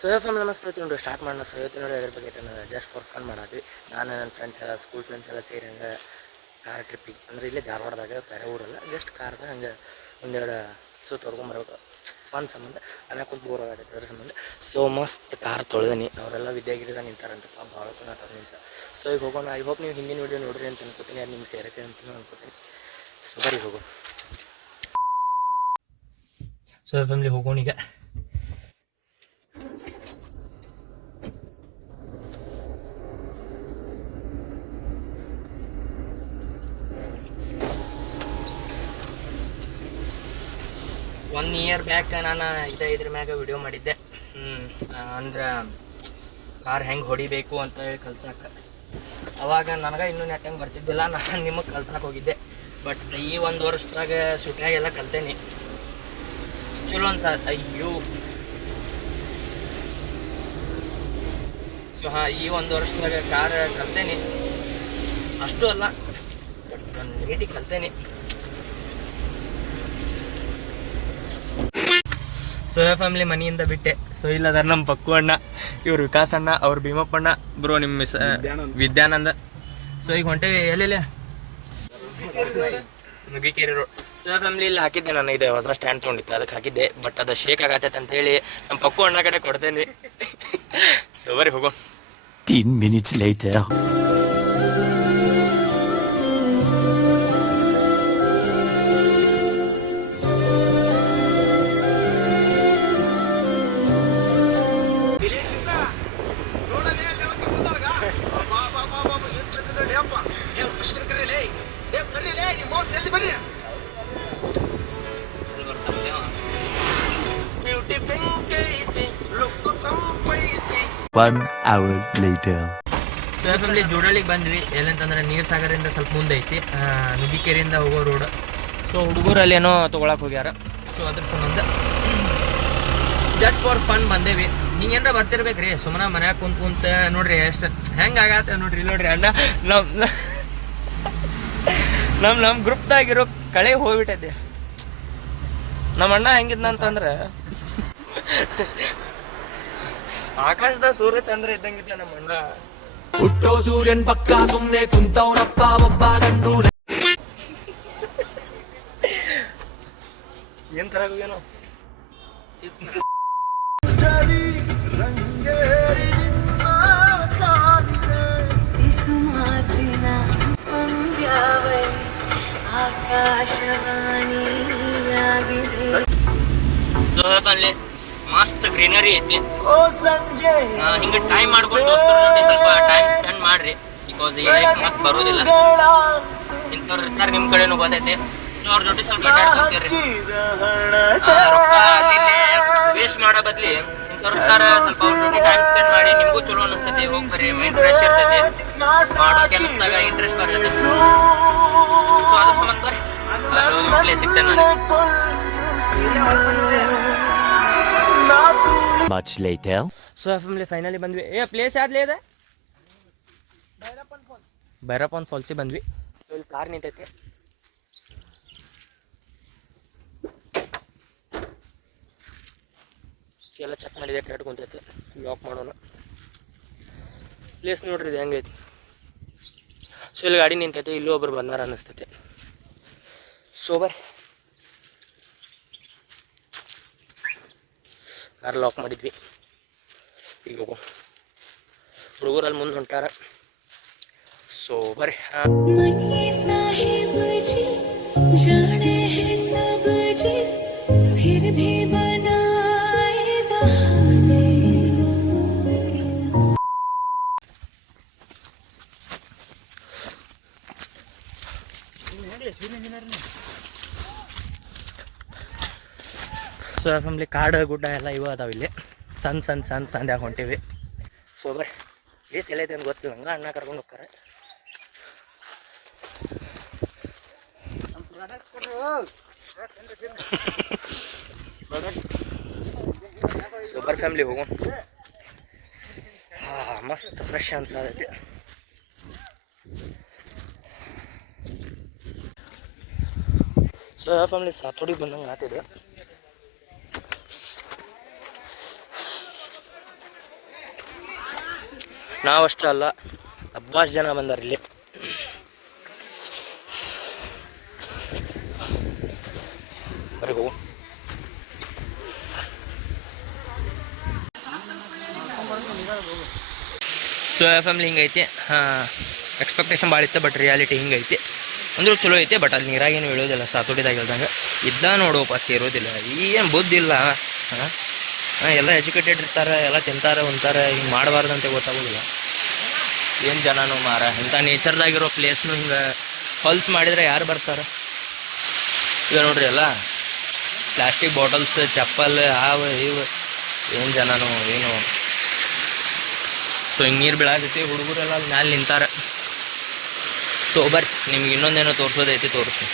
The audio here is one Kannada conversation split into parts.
ಸೋಯಫಮ್ ನಮಸ್ತೆ ನೋಡಿ ಸ್ಟಾರ್ಟ್ ಮಾಡೋಣ. ಸೋಯತಿ ನೋಡಿ ಅದ್ರ ಬಗ್ಗೆ ಜಸ್ಟ್ ಫಾರ್ ಫನ್ ಮಾಡಾದ್ವಿ. ನಾನು ನನ್ನ ಫ್ರೆಂಡ್ಸ್ ಎಲ್ಲ ಸ್ಕೂಲ್ ಫ್ರೆಂಡ್ಸ್ ಎಲ್ಲ ಸೇರಿ ಹಂಗೆ ಕಾರ್ ಟ್ರಿಪ್ಪಿಗೆ ಅಂದರೆ ಇಲ್ಲೇ ಧಾರವಾಡದಾಗ ಬೇರೆ ಊರಲ್ಲ ಜಸ್ಟ್ ಕಾರ್ದಾಗ ಹಂಗೆ ಒಂದೆರಡು ಸುತ್ತ ಹೊರ್ಕೊಂಬರ್ಬೇಕು ಫನ್ ಸಂಬಂಧ ಅನ್ನ ಕುಂತು ಬೋರ್ ಆಗತ್ತೆ ಅದ್ರ ಸಂಬಂಧ. ಸೊ ಮಸ್ತ್ ಕಾರ್ ತೊಳೆದನಿ. ಅವರೆಲ್ಲ ವಿದ್ಯಾಗಿರಿದಾಗ ನಿಂತಾರಂತಪ್ಪ, ಭಾಳ ಕುನಾಟ ನಿಂತ. ಸೊ ಈಗ ಹೋಗೋಣ. ಐ ಹೋಪ್ ನೀವು ಹಿಂದಿನ ವೀಡಿಯೋ ನೋಡ್ರಿ ಅಂತ ಅನ್ಕೋತೀನಿ, ಅದು ನಿಮ್ಗೆ ಸೇರತ್ತೆ ಅಂತ ಅನ್ಕೋತೀನಿ. ಸೊ ಬರೀ ಹೋಗೋ. ಸೊ ಫ್ಯಾಮಿಲಿ ಹೋಗೋಣ ಈಗ. ಒನ್ ಇಯರ್ ಬ್ಯಾಕ್ ನಾನು ಇದ್ರ ಮ್ಯಾಗ ವಿಡಿಯೋ ಮಾಡಿದ್ದೆ. ಅಂದ್ರೆ ಕಾರ್ ಹೆಂಗೆ ಹೊಡಿಬೇಕು ಅಂತ ಹೇಳಿ ಕಲ್ಸಕ್ಕೆ. ಅವಾಗ ನನಗೆ ಇನ್ನೂ ನೆಟ್ಟಂಗೆ ಬರ್ತಿದ್ದಿಲ್ಲ, ನಾನು ನಿಮಗೆ ಕಲ್ಸಕ್ಕೆ ಹೋಗಿದ್ದೆ. ಬಟ್ ಈ ಒಂದು ವರ್ಷದಾಗ ಸುಟ್ಯಾಗೆಲ್ಲ ಕಲ್ತೇನೆ ಚಲೋ ಅಯ್ಯೋ. ಸೊ ಈ ಒಂದು ವರ್ಷದಾಗ ಕಾರ್ ಕಲ್ತೇನೆ, ಅಷ್ಟು ಅಲ್ಲ ಬಟ್ ನಾನು ನೀಟಿಗೆ ಕಲ್ತೇನೆ. ಸೋಯಾ ಫ್ಯಾಮಿಲಿ ಮನೆಯಿಂದ ಬಿಟ್ಟೆ. ಸೊ ಇಲ್ಲದಾರ ನಮ್ಮ ಪಕ್ಕು ಅಣ್ಣ, ಇವ್ರು ವಿಕಾಸ್ ಅಣ್ಣ, ಅವ್ರು ಭೀಮಪ್ಪಣ್ಣ, ಬ್ರೋ ನಿಮ್ಮ ಮಿಸ್ ವಿದ್ಯಾನಂದ. ಸೊ ಈಗ ಹೊಂಟೇವಿ ಎಲ್ಲೆಲ್ಲ ನುಗ್ಗಿಕೇರಿ ರೋಡ್. ಸೋಯಾ ಫ್ಯಾಮಿಲಿ ಇಲ್ಲಿ ಹಾಕಿದ್ದೆ ನಾನು, ಇದೆ ಹೊಸ ಸ್ಟ್ಯಾಂಡ್ ತೊಗೊಂಡಿತ್ತು ಅದಕ್ಕೆ ಹಾಕಿದ್ದೆ. ಬಟ್ ಅದು ಶೇಕ್ ಆಗತ್ತೈತೆ ಅಂತ ಹೇಳಿ ನಮ್ಮ ಪಕ್ಕು ಅಣ್ಣ ಕಡೆ ಕೊಡ್ತೇನೆ. ಸೊ ಬರೀ ಹೋಗೋ. 10 minutes later. One hour later. ಸೋಯಾ ಫ್ಯಾಮಿಲಿ ಜೋಡಳಿಗೆ ಬಂದ್ವಿ. ಎಲ್ಲಂತಂದ್ರೆ ನೀರು ಸಾಗರದಿಂದ ಸ್ವಲ್ಪ ಮುಂದೆ ಐತಿ, ನುಗ್ಗಿಕೆರೆಯಿಂದ ಹೋಗೋ ರೋಡ್. ಸೊ ಹುಡುಗರಲ್ಲಿ ಏನೋ ತೊಗೊಳಕ್ಕೆ ಹೋಗ್ಯಾರ. ಸೊ ಅದ್ರ ಸಂಬಂಧ ಜಸ್ಟ್ ಫಾರ್ ಫನ್ ಬಂದೇವಿ. ಹಿಂಗೇನಾರ ಬರ್ತಿರ್ಬೇಕ್ರಿ, ಸುಮ್ಮನೆ ಮನ್ಯಾಗ ಕುಂತ ನೋಡ್ರಿ ಎಷ್ಟು ಹೆಂಗೆ ಆಗತ್ತೆ ನೋಡ್ರಿ. ನೋಡ್ರಿ ಅಣ್ಣ ನಮ್ಮ ಗ್ರೂಪ್ದಾಗಿರೋ ಕಳೆ ಹೋಗ್ಬಿಟ್ಟೈತೆ. ನಮ್ಮ ಅಣ್ಣ ಹೆಂಗಿದ್ನಂತಂದ್ರೆ ಆಕಾಶದ ಸೂರ್ಯ ಚಂದ್ರ ಇದ್ದಂಗಿದ್ದ ನಮ್ಮ ಅಣ್ಣ. ಹುಟ್ಟೋ ಸೂರ್ಯನ್ ಪಕ್ಕ ಸುಮ್ನೆ ಕುಂತವನಪ್ಪ ಒಬ್ಬ ಗಂಡು. ಏನ್ ತರ ಏನೋ ಸೋಹಫಲ್ಲಿ ಮಸ್ತ್ ಗ್ರೀನರಿ ಐತಿ. ಹಿಂಗೆ ಟೈಮ್ ಮಾಡ್ಕೊಂಡು ದೋಸ್ತರು ನೋಡಿ ಸ್ವಲ್ಪ ಟೈಮ್ ಸ್ಪೆಂಡ್ ಮಾಡ್ರಿ. ಬಿಕಾಸ್ ಈ ಲೈಫ್ ಮತ್ತೆ ಬರೋದಿಲ್ಲ. ಇಂಥವ್ರು ಇರ್ತಾರೆ ನಿಮ್ಮ ಕಡೆನೂ ಗೊತ್ತೈತಿ. ಸೊ ಅವ್ರ ಜೊತೆ ಸ್ವಲ್ಪ ಅಡ್ಡಾಡ್ಕೊತೀರಿ. ರೊಕ್ಕ ಅಲ್ಲಿ ವೇಸ್ಟ್ ಮಾಡೋ ಬದ್ಲಿ ಇಂಥವ್ರು ಇರ್ತಾರೆ, ಸ್ವಲ್ಪ ಅವ್ರ ಜೊತೆ ಟೈಮ್ ಸ್ಪೆಂಡ್ ಮಾಡಿ ನಿಮಗೂ ಚಲೋ ಅನಿಸ್ತೈತಿ. ಹೋಗಿ ಬರ್ರಿ, ಮೈಂಡ್ ಫ್ರೆಶ್ ಇರ್ತೈತಿ, ಮಾಡೋ ಕೆಲಸದಾಗ ಇಂಟ್ರೆಸ್ಟ್ ಬರ್ತೈತಿ. ಸೊ ಅದ್ರ ಸಂಬಂಧ ಬರ್ರಿ, ಸಿಗ್ತೇನೆ ನಾನು. Much later. So family finally ಬಂದ್ವಿ. ಪ್ಲೇಸ್ ಯಾವ್ದ್ಲೇ ಇದೆ? ಭೈರಪ್ಪನ್ ಫಾಲ್ಸಿಗೆ ಬಂದ್ವಿ. ಇಲ್ಲಿ ಕಾರ್ ನಿಂತೈತಿ. ಎಲ್ಲ ಚೆಕ್ ಮಾಡಿದೆ, ಕರೆಕ್ಟ್ ಕುಂತೈತಿ. ಲಾಕ್ ಮಾಡೋಣ. ಪ್ಲೇಸ್ ನೋಡ್ರಿ ಇದು ಹೆಂಗೈತಿ. ಸೊ ಇಲ್ಲಿ ಗಾಡಿ ನಿಂತೈತಿ, ಇಲ್ಲೂ ಒಬ್ರು ಬಂದಾರ ಅನ್ನಿಸ್ತೈತಿ. ಸೊ ಬರ್ರಿ, ಕಾರ್ ಲಾಕ್ ಮಾಡಿದ್ವಿ. ಈಗ ಹೋಗೋ. ಹುಡುಗರಲ್ಲಿ ಮುಂದೆ ಹೊಂಟಾರ. ಸೊ ಬರ್ರಿ. ಸೊ ಫ್ಯಾಮಿಲಿ ಕಾಡು ಗುಡ್ಡ ಎಲ್ಲ ಇವು ಅದಾವ ಇಲ್ಲಿ. ಸಂಧ್ಯಾಗ ಹೊಂಟೀವಿ. ಸೊ ಬರ್ರಿ, ಪ್ಲೇಸ್ ಎಲ್ಲೈತೆ ಅಂತ ಗೊತ್ತಿಲ್ಲ, ಹಂಗೆ ಅಣ್ಣ ಕರ್ಕೊಂಡು ಹೋಗ್ತಾರೆ. ಸೂಪರ್ ಫ್ಯಾಮಿಲಿ ಹೋಗೋಣ. ಮಸ್ತ್ ಫ್ರೆಶ್ ಅನ್ಸತೈತಿ. ಸೊ ಫ್ಯಾಮಿಲಿ ಸಾತೋಡಿಗೆ ಬಂದಂಗೆ ಆತಿದೆ. ನಾವಷ್ಟೇ ಅಲ್ಲ, ಅಬ್ಬಾಸ್ ಜನ ಬಂದಾರ ಇಲ್ಲಿ. ಹೊರಗೆ ಸೊ ಫ್ಯಾಮಿಲಿ ಹಿಂಗೈತಿ. ಎಕ್ಸ್ಪೆಕ್ಟೇಷನ್ ಭಾಳ ಇತ್ತು, ಬಟ್ ರಿಯಾಲಿಟಿ ಹಿಂಗೈತಿ. ಅಂದ್ರೂ ಚಲೋ ಐತೆ, ಬಟ್ ಅಲ್ಲಿ ನೀರಾಗೇನು ಇಳೋದಿಲ್ಲ. ಸಾತೋಟಿದಾಗ ಹೇಳ್ದಂಗೆ ಇದ್ದ ನೋಡುವಪ್ಪ, ಸೇರೋದಿಲ್ಲ. ಏನು ಬುದ್ಧಿ ಇಲ್ಲ. ಎಲ್ಲ ಎಜುಕೇಟೆಡ್ ಇರ್ತಾರೆ, ಎಲ್ಲ ತಿಂತಾರೆ ಉಣ್ತಾರೆ, ಹಿಂಗೆ ಮಾಡಬಾರ್ದಂತೆ ಗೊತ್ತಾಗೋದಿಲ್ಲ. ಏನು ಜನನು ಮಾರ, ಇಂಥ ನೇಚರ್ದಾಗಿರೋ ಪ್ಲೇಸ್ನು ಹಿಂಗೆ ಹೊಲ್ಸ್ ಮಾಡಿದರೆ ಯಾರು ಬರ್ತಾರೆ? ಈಗ ನೋಡ್ರಿ ಎಲ್ಲ ಪ್ಲಾಸ್ಟಿಕ್ ಬಾಟಲ್ಸ್, ಚಪ್ಪಲ್, ಹಾವು ಇವು, ಏನು ಜನನು ಏನು. ಸೊ ಹಿಂಗೆ ನೀರು ಬೀಳಾಕೈತಿ, ಹುಡುಗರೆಲ್ಲ ಅಲ್ಲಿ ಮ್ಯಾಲೆ ನಿಂತಾರೆ. ಸೊ ಬರ್ರಿ, ನಿಮ್ಗೆ ಇನ್ನೊಂದೇನೋ ತೋರಿಸೋದೈತಿ, ತೋರಿಸ್ತೀನಿ.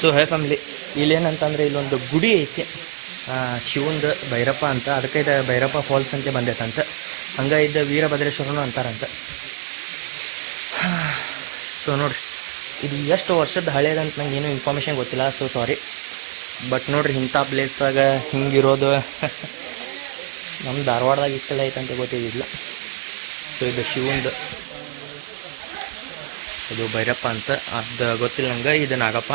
ಸೊ ಹೇ ಫ್ಯಾಮಿಲಿ, ಇಲ್ಲೇನಂತಂದರೆ ಇಲ್ಲೊಂದು ಗುಡಿ ಐತಿ, ಶಿವಂದು ಭೈರಪ್ಪ ಅಂತ. ಅದಕ್ಕೆ ಇದು ಭೈರಪ್ಪ ಫಾಲ್ಸ್ ಅಂತ ಬಂದೈತಂತ. ಹಂಗೆ ಇದ್ದ ವೀರಭದ್ರೇಶ್ವರನು ಅಂತಾರಂತ. ಸೊ ನೋಡಿರಿ, ಇದು ಎಷ್ಟು ವರ್ಷದ ಹಳೇದಂತ ನಂಗೆ ಏನೂ ಇನ್ಫಾರ್ಮೇಷನ್ ಗೊತ್ತಿಲ್ಲ, ಸೊ ಸಾರಿ. ಬಟ್ ನೋಡಿರಿ, ಇಂಥ ಪ್ಲೇಸ್ದಾಗ ಹಿಂಗಿರೋದು ನಮ್ಮ ಧಾರವಾಡದಾಗ ಇಷ್ಟೆಲ್ಲ ಐತಂತ ಗೊತ್ತಿದ್ದಿಲ್ಲ. ಸೊ ಇದು ಶಿವಂದು, ಇದು ಭೈರಪ್ಪ ಅಂತ, ಅದು ಗೊತ್ತಿಲ್ಲ ನಂಗೆ. ಇದು ನಾಗಪ್ಪ.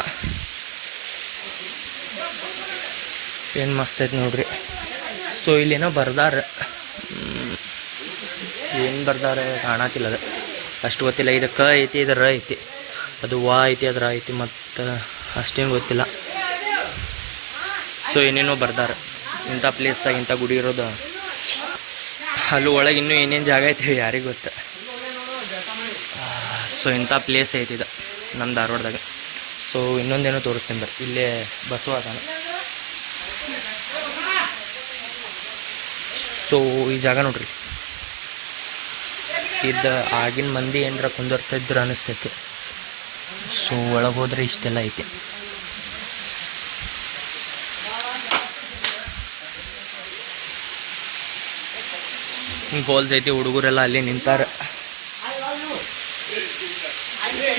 ಏನು ಮಸ್ತ್ ಐತೆ ನೋಡ್ರಿ. ಸೊ ಇಲ್ಲೇನೋ ಬರ್ದಾರ, ಏನು ಬರ್ದಾರ ಕಾಣತಿಲ್ಲ, ಅದು ಅಷ್ಟು ಗೊತ್ತಿಲ್ಲ. ಇದು ಕ ಐತಿ, ಇದು ರ ಐತಿ, ಅದು ವಾ ಐತಿ, ಅದು ರ ಐತಿ, ಮತ್ತು ಅಷ್ಟೇನು ಗೊತ್ತಿಲ್ಲ. ಸೊ ಏನೇನೋ ಬರ್ದಾರ ಇಂಥ ಪ್ಲೇಸ್ದಾಗ, ಇಂಥ ಗುಡಿ ಇರೋದು. ಅಲ್ಲಿ ಒಳಗೆ ಇನ್ನೂ ಏನೇನು ಜಾಗ ಐತಿ ಯಾರಿಗೆ ಗೊತ್ತ. ಸೊ ಇಂಥ ಪ್ಲೇಸ್ ಐತಿದ ನಮ್ಮ ಧಾರವಾಡದಾಗ. ಸೊ ಇನ್ನೊಂದೇನೋ ತೋರಿಸ್ತೀನಿ ಬರ್ರಿ. ಇಲ್ಲೇ ಬಸವ ಅದಾನ. ಸೊ ಈ ಜಾಗ ನೋಡ್ರಿ, ಇದು ಆಗಿನ ಮಂದಿ ಏನರ ಕುಂದರ್ತಿದ್ರು ಅನ್ನಿಸ್ತೈತಿ. ಸೊ ಒಳಗೆ ಹೋದ್ರೆ ಇಷ್ಟೆಲ್ಲ ಐತಿ. ಹಿಂಗೆ ಫಾಲ್ಸ್ ಐತಿ, ಹುಡುಗರೆಲ್ಲ ಅಲ್ಲಿ ನಿಂತಾರೆ.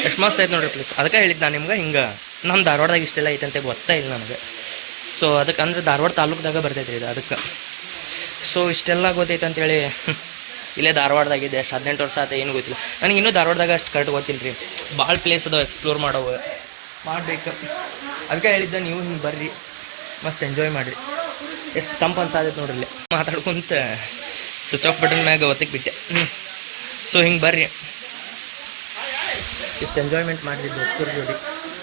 ಎಷ್ಟು ಮಸ್ತ್ ಐತೆ ನೋಡ್ರಿ ಪ್ಲೇಸ್. ಅದಕ್ಕೆ ಹೇಳಿದ್ದು ನಾನು ನಿಮ್ಗೆ, ಹಿಂಗೆ ನಮ್ಮ ಧಾರವಾಡದಾಗ ಇಷ್ಟೆಲ್ಲ ಐತೆ ಅಂತ ಗೊತ್ತಾ ಇಲ್ಲ ನನಗೆ. ಸೊ ಅದಕ್ಕೆ ಅಂದರೆ ಧಾರವಾಡ ತಾಲೂಕ್ದಾಗ ಬರ್ತೈತೆ ರೀ ಇದು, ಅದಕ್ಕೆ. ಸೊ ಇಷ್ಟೆಲ್ಲ ಗೊತ್ತೈತೆ ಅಂತೇಳಿ ಇಲ್ಲೇ ಧಾರವಾಡದಾಗಿದೆ. ಅಷ್ಟು 18 ವರ್ಷ ಆಯ್ತು, ಏನು ಗೊತ್ತಿಲ್ಲ ನನಗೆ. ಇನ್ನೂ ಧಾರವಾಡದಾಗ ಅಷ್ಟು ಕರೆಕ್ಟ್ ಗೊತ್ತಿಲ್ಲ ರೀ. ಭಾಳ ಪ್ಲೇಸ್ ಅದಾವೆ ಎಕ್ಸ್ಪ್ಲೋರ್ ಮಾಡವು, ಮಾಡಬೇಕು. ಅದಕ್ಕೆ ಹೇಳಿದ್ದೆ, ನೀವು ಹಿಂಗೆ ಬರ್ರಿ, ಮಸ್ತ್ ಎಂಜಾಯ್ ಮಾಡಿರಿ. ಎಷ್ಟು ತಂಪು ಅನ್ಸಾದೈತೆ ನೋಡ್ರಿ ಇಲ್ಲೇ ಮಾತಾಡ್ಕೊಂತ. ಸ್ವಿಚ್ ಆಫ್ ಬಟನ್ ಮ್ಯಾಗ ಒತ್ತಿಗೆ ಬಿಟ್ಟೆ. ಸೊ ಹಿಂಗೆ ಬರ್ರಿ, ಇಷ್ಟು ಎಂಜಾಯ್ಮೆಂಟ್ ಮಾಡಿರಿ ದೋಸ್ತರು ಜೋಡಿ.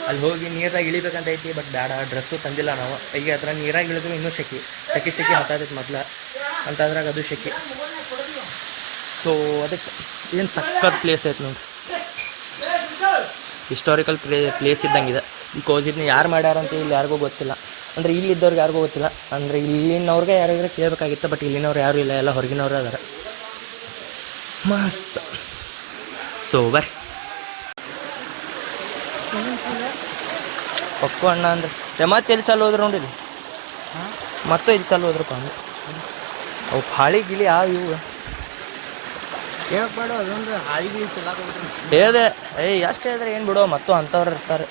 ಅಲ್ಲಿ ಹೋಗಿ ನೀರಾಗಿ ಇಳಿಬೇಕಂತ ಐತಿ, ಬಟ್ ಬೇಡ, ಡ್ರೆಸ್ಸು ತಂದಿಲ್ಲ ನಾವು. ಈಗ ಹತ್ರ ನೀರಾಗಿ ಇಳಿದ್ರು ಇನ್ನೂ ಶೆಕಿ ಹತ್ತೈತಿ ಮೊದಲು ಅಂತಂದ್ರಾಗ, ಅದು ಶೆಕಿ. ಸೊ ಅದಕ್ಕೆ ಏನು ಸಖತ್ ಪ್ಲೇಸ್ ಐತೆ ನೋಡಿ. Historical place ಇದ್ದಂಗಿದೆ. ಬಿಕಾಸ್ ಇದನ್ನ ಯಾರು ಮಾಡ್ಯಾರಂತ ಇಲ್ಲಿ ಯಾರಿಗೂ ಗೊತ್ತಿಲ್ಲ. ಅಂದರೆ ಇಲ್ಲಿದ್ದವ್ರಿಗೆ ಯಾರಿಗೂ ಗೊತ್ತಿಲ್ಲ. ಅಂದರೆ ಇಲ್ಲಿನವ್ರಿಗೆ ಯಾರಿಗಾರ ಕೇಳಬೇಕಾಗಿತ್ತು, ಬಟ್ ಇಲ್ಲಿನವ್ರು ಯಾರೂ ಇಲ್ಲ, ಎಲ್ಲ ಹೊರಗಿನವ್ರು ಅದಾರ. ಮಸ್ತ್. ಸೊ ಬರ್ರಿ. ಪಕ್ಕು ಅಣ್ಣ ಅಂದ್ರೆ ಮತ್ತೆ ಎಲ್ಲಿ ಚಾಲು ಹೋದ್ರು ನೋಡಿರಿ, ಮತ್ತು ಇಲ್ಲಿ ಚಾಲು ಹೋದ್ರಪ್ಪ ಅಂದ್ರೆ ಅವು ಹಾಳಿ ಗಿಳಿ ಇವು ಹೇಳಿದೆ. ಎಷ್ಟು ಹೇಳಿದ್ರೆ ಏನು ಬಿಡೋ, ಮತ್ತು ಅಂಥವ್ರು ಇರ್ತಾರೆ.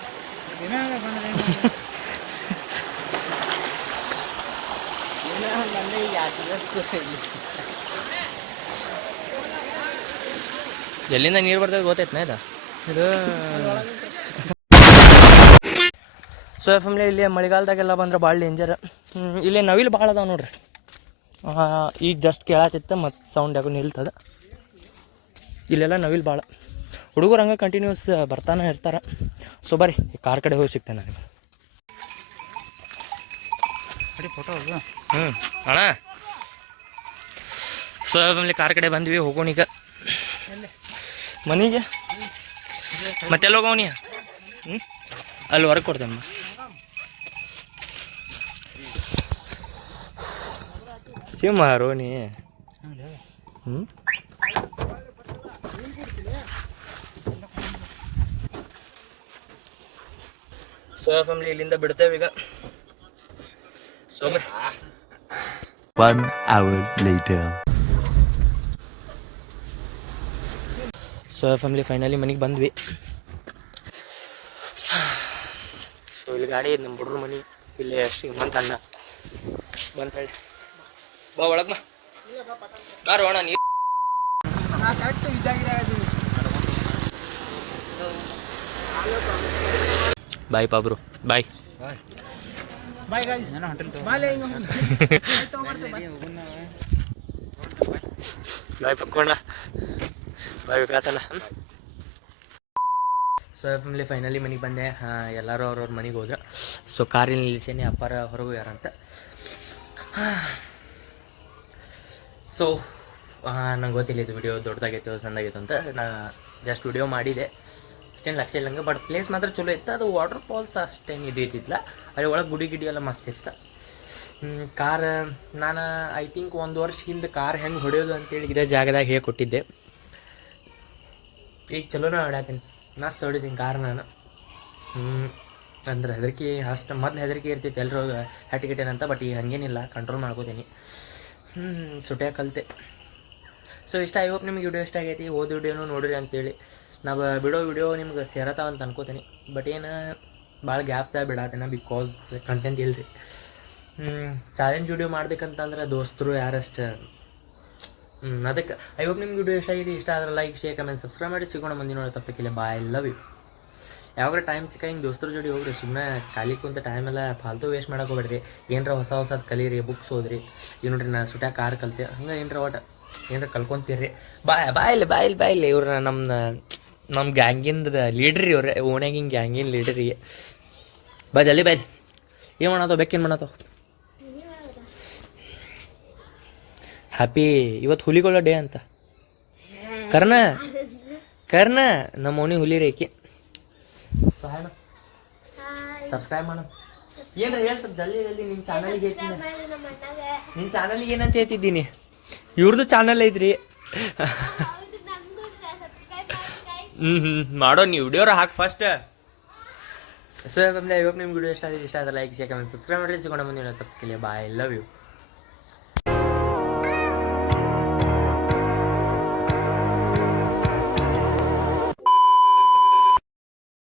ಎಲ್ಲಿಂದ ನೀರು ಬರ್ತದೆ ಗೊತ್ತೈತನ ಇದು. ಸೊ ಫ್ಯಾಮಿಲಿ, ಇಲ್ಲಿ ಮಳೆಗಾಲದಾಗೆಲ್ಲ ಬಂದ್ರೆ ಭಾಳ ಡೇಂಜರ್. ಇಲ್ಲಿ ನವಿಲು ಭಾಳ ಅದಾವೆ ನೋಡ್ರಿ. ಈಗ ಜಸ್ಟ್ ಕೇಳತ್ತಿತ್ತು, ಮತ್ತು ಸೌಂಡ್ ಯಾಕೋ ನಿಲ್ತದೆ. ಇಲ್ಲೆಲ್ಲ ನವಿಲು ಭಾಳ. ಹುಡುಗರು ಹಂಗೆ ಕಂಟಿನ್ಯೂಸ್ ಬರ್ತಾನೆ ಇರ್ತಾರೆ. ಸೊ ಬರ್ರಿ, ಕಾರ್ ಕಡೆ ಹೋಗಿ ಸಿಗ್ತೇನೆ ನನಗೆ. ಫೋಟೋ ಅಣ್ಣ. ಸೊ ಫ್ಯಾಮಿಲಿ, ಕಾರ್ ಕಡೆ ಬಂದ್ವಿ, ಹೋಗೋಣ ಈಗ ಮನೆಗೆ. ಮತ್ತೆಲ್ಲ ಹೋಗೋಣಿ? ಅಲ್ಲಿ ಹೊರಗೆ ಕೊಡ್ತೇನೆ. ಸಿಂಹಾರೋ ನೀ. ಸೊ ಫ್ಯಾಮಿಲಿ, ಇಲ್ಲಿಂದ ಬಿಡ್ತೇವೆ ಈಗ. So 1 hour later. So family, finally ಮನೆಗೆ ಬಂದ್ವಿ. ಸೊ ಇಲ್ಲಿ ಗಾಡಿ ಐತೆ ನಮ್ಮ ಹುಡ್ರ ಮನೆ ಇಲ್ಲೇ ಶ್ರೀಮಂತ ಅಣ್ಣ ಬಂತಳ್ಳಿ ಬಾ ಒಳಗೆ ಬಾ ರೋಣ ನೀರು ಬಾಯ್ ಪಾಬ್ರು ಬಾಯ್ ಬಾಯ್ ಪಕ್ಕೋಣ ಬಾಯ್ ವಿಕಾಸಣ್ಣ ಸೊ ಫ್ಯಾಮಿಲಿ ಫೈನಲಿ ಮನೆಗೆ ಬಂದೆ ಎಲ್ಲರೂ ಅವ್ರವ್ರ ಮನೆಗೆ ಹೋದ್ರು ಸೊ ಕಾರಿನ ನಿಲ್ಸೇನೆ ಅಪ್ಪಾರ ಹೊರಗು ಯಾರಂತ ಸೊ ನಂಗೆ ಗೊತ್ತಿಲ್ಲ ಇದು ವಿಡಿಯೋ ದೊಡ್ಡದಾಗೈತೆ ಸಣ್ಣದಾಗೈತೆ ಅಂತ ನಾ ಜಸ್ಟ್ ವಿಡಿಯೋ ಮಾಡಿದೆ ಅಷ್ಟೇನು ಲಕ್ಷ ಇಲ್ಲಂಗೆ ಬಟ್ ಪ್ಲೇಸ್ ಮಾತ್ರ ಚಲೋ ಇತ್ತು ಅದು ವಾಟರ್ ಫಾಲ್ಸ್ ಅಷ್ಟೇನು ಇದು ಇದ್ದಿಲ್ಲ ಅಲ್ಲಿ ಒಳಗೆ ಗುಡಿ ಗಿಡಿ ಎಲ್ಲ ಮಸ್ತ್ ಇತ್ತು ಕಾರ್ ನಾನು ಐ ಥಿಂಕ್ 1 ವರ್ಷ ಹಿಂದೆ ಕಾರ್ ಹೆಂಗೆ ಹೊಡೆಯೋದು ಅಂತೇಳಿ ಇದೇ ಜಾಗದಾಗ ಹೇಗೆ ಕೊಟ್ಟಿದ್ದೆ ಈಗ ಚಲೋನ ಹೊಡ್ಯಾತೀನಿ ಮಸ್ತ್ ಹೊಡಿತೀನಿ ಕಾರ್ ನಾನು ಅಂದ್ರೆ ಹೆದರಿಕೆ ಅಷ್ಟು ಮೊದಲು ಹೆದರಿಕೆ ಇರ್ತೈತೆ ಎಲ್ಲರೂ ಹ್ಯಾಟಿಗಿಟ್ಟೇನಂತ ಬಟ್ ಈಗ ಹಾಗೇನಿಲ್ಲ ಕಂಟ್ರೋಲ್ ಮಾಡ್ಕೋತೀನಿ ಸುಟ್ಯಾಗ ಕಲಿತೆ ಸೊ ಇಷ್ಟ ಐ ಹೋಪ್ ನಿಮ್ಗೆ ವಿಡಿಯೋ ಇಷ್ಟ ಆಗೈತಿ ಓದ್ ವಿಡಿಯೋನು ನೋಡಿರಿ ಅಂತೇಳಿ ನಾವು ಬಿಡೋ ವಿಡಿಯೋ ನಿಮ್ಗೆ ಸೇರತಾವ ಅಂತ ಅನ್ಕೋತೀನಿ ಬಟ್ ಏನು ಭಾಳ ಗ್ಯಾಪ್ದಾಗ ಬಿಡಾತೇನೆ ಬಿಕಾಸ್ ಕಂಟೆಂಟ್ ಇಲ್ರಿ ಚಾಲೆಂಜ್ ವಿಡಿಯೋ ಮಾಡ್ಬೇಕಂತಂದ್ರೆ ದೋಸ್ತರು ಯಾರಷ್ಟು ಅದಕ್ಕೆ ಐ ಹೋಪ್ ನಿಮ್ಗೆ ವಿಡಿಯೋ ಇಷ್ಟ ಆಗಿದೆ ಇಷ್ಟ ಆದ್ರೆ ಲೈಕ್ ಶೇರ್ ಕಮೆಂಟ್ ಸಬ್ಸ್ಕ್ರೈಬ್ ಮಾಡಿ ಸಿಗೋಣ ಮುಂದಿನ ತಪ್ಪಕ್ಕಿಲ್ಲ ಬಾಯ್ ಲವ್ ಯು ಯಾವಾಗ ಟೈಮ್ ಸಿಕ್ಕ ಹಿಂಗೆ ದೋಸ್ತರ ಜೋಡಿ ಹೋಗ್ರಿ ಸುಮ್ಮನೆ ಖಾಲಿ ಕುಂತ ಟೈಮೆಲ್ಲ ಫಾಲ್ತು ವೇಸ್ಟ್ ಮಾಡೋಕೆ ಹೋಗ್ಬೇಡ್ರಿ ಏನರ ಹೊಸದು ಕಲೀರಿ ಬುಕ್ಸ್ ಓದ್ರಿ ಈಗ ನೋಡ್ರಿ ನಾನು ಸುಟ್ಯಾಗ ಕಾರ್ ಕಲಿತೆ ಹಂಗೆ ಏನರ ಕಲ್ಕೊಂತೀರಿ ಬಾಯಲ್ಲಿ ಇವ್ರ ನಮ್ಮ ಗ್ಯಾಂಗಿಂದ ಲೀಡ್ರಿ ಇವ್ರೆ ಓಣ್ಯಾಗಿನ ಗ್ಯಾಂಗಿನ ಲೀಡ್ರಿಗೆ ಬಾ ಜಲ್ದಿ ಬಾಯ್ ಏನು ಮಾಡತ್ತೋ ಬೇಕೇನು ಮಾಡತ್ತೋ ಹ್ಯಾಪಿ ಇವತ್ತು ಹುಲಿಗಳ ಡೇ ಅಂತ ಕರ್ನ ನಮ್ಮ ಓಣಿ ಹುಲಿ ರೇಖೆ ಸಬ್ಸ್ಕ್ರೈಬ್ ಮಾಡು ಏನ್ರ ಹೇಳಿ ಸ್ವಲ್ಪ ಜಲ್ದಿ ನಿನ್ನ ಚಾನಲ್ಗೆ ನಿನ್ನ ಚಾನಲ್ಗೆ ಏನಂತ ಹೇಳ್ತಿದ್ದೀನಿ ಇವ್ರದ್ದು ಚಾನಲ್ ಐತ್ರಿ ಮಾಡೋ ನೀವು ವಿಡಿಯೋರ ಹಾಕಿ ಫಸ್ಟ್ ಸೊ ಇವಾಗ ನಿಮ್ಗೆ ವಿಡಿಯೋ ಇಷ್ಟ ಆದ್ರೆ ಲೈಕ್ ಶೇರ್ ಕಮೆಂಟ್ ಸಬ್ಸ್ಕ್ರೈಬ್ ಮಾಡಿ ಸಿಗೋಣ ಮುಂದಿನ ತಪ್ಪಕ್ಕಿಲ್ಲ ಬಾಯ್ ಲವ್ ಯು